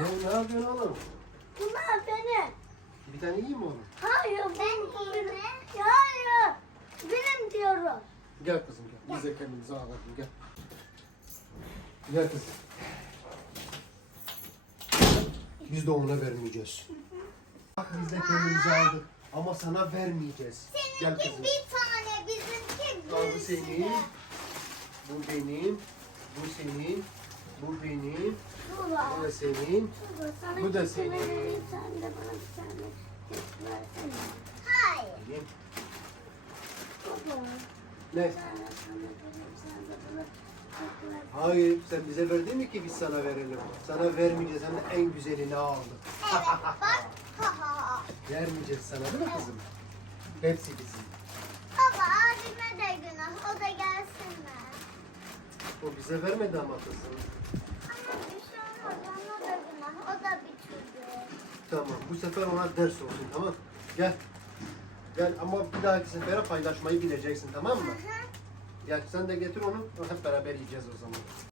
Ne, ne yapıyorsun oğlum? Bunlar benim. Bir tane yiyeyim mi oğlum? Hayır ben benim. Hayır. Benim diyorum. Gel kızım gel. Biz de kendimize alalım gel. Gel kızım. Biz de ona vermeyeceğiz. Bak biz de kendimize aldık. Ama sana vermeyeceğiz. Gel Seninki kızım. bir tane, bizimki bir bu senin. Bu benim. Bu senin. Bu benim. Bu da senin. Bu da senin. Sen de bana bir tane. versene. Hayır. Benim. Baba. Ne? Hayır sen bize verdin mi ki biz sana verelim? Sana vermeyeceğiz hem de en güzelini aldık. Evet, bak. Vermeyeceğiz sana değil mi kızım? Hepsi bizim. Baba abime de günah. O bize vermedi ama kızım. Şey. Tamam bu sefer ona ders olsun tamam Gel. Gel ama bir dahaki sefere paylaşmayı bileceksin tamam mı? Hı hı. Gel sen de getir onu hep beraber yiyeceğiz o zaman.